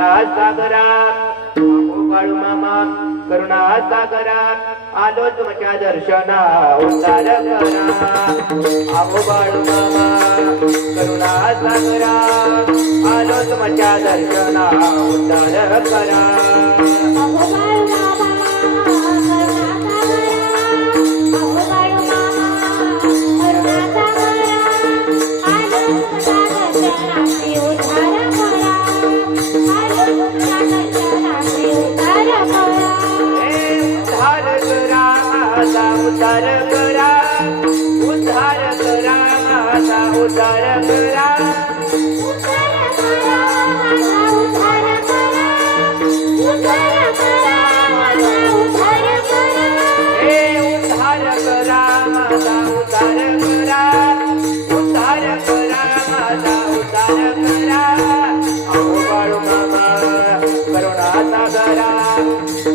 सागरा अहो मामा करुणा सागरा आलो तुमच्या दर्शना उद्धार करा अहो बाळू मामा करुणा सागरा आलो तुमच्या दर्शना उद्धार करा उद्धार करा. उद्धार करा माझा उद्धार करा. उद्धार करा माझा उद्धार करा. उद्धार करा माझा उद्धार करा. उद्धार करा माझा उद्धार करा. हे उद्धार करा.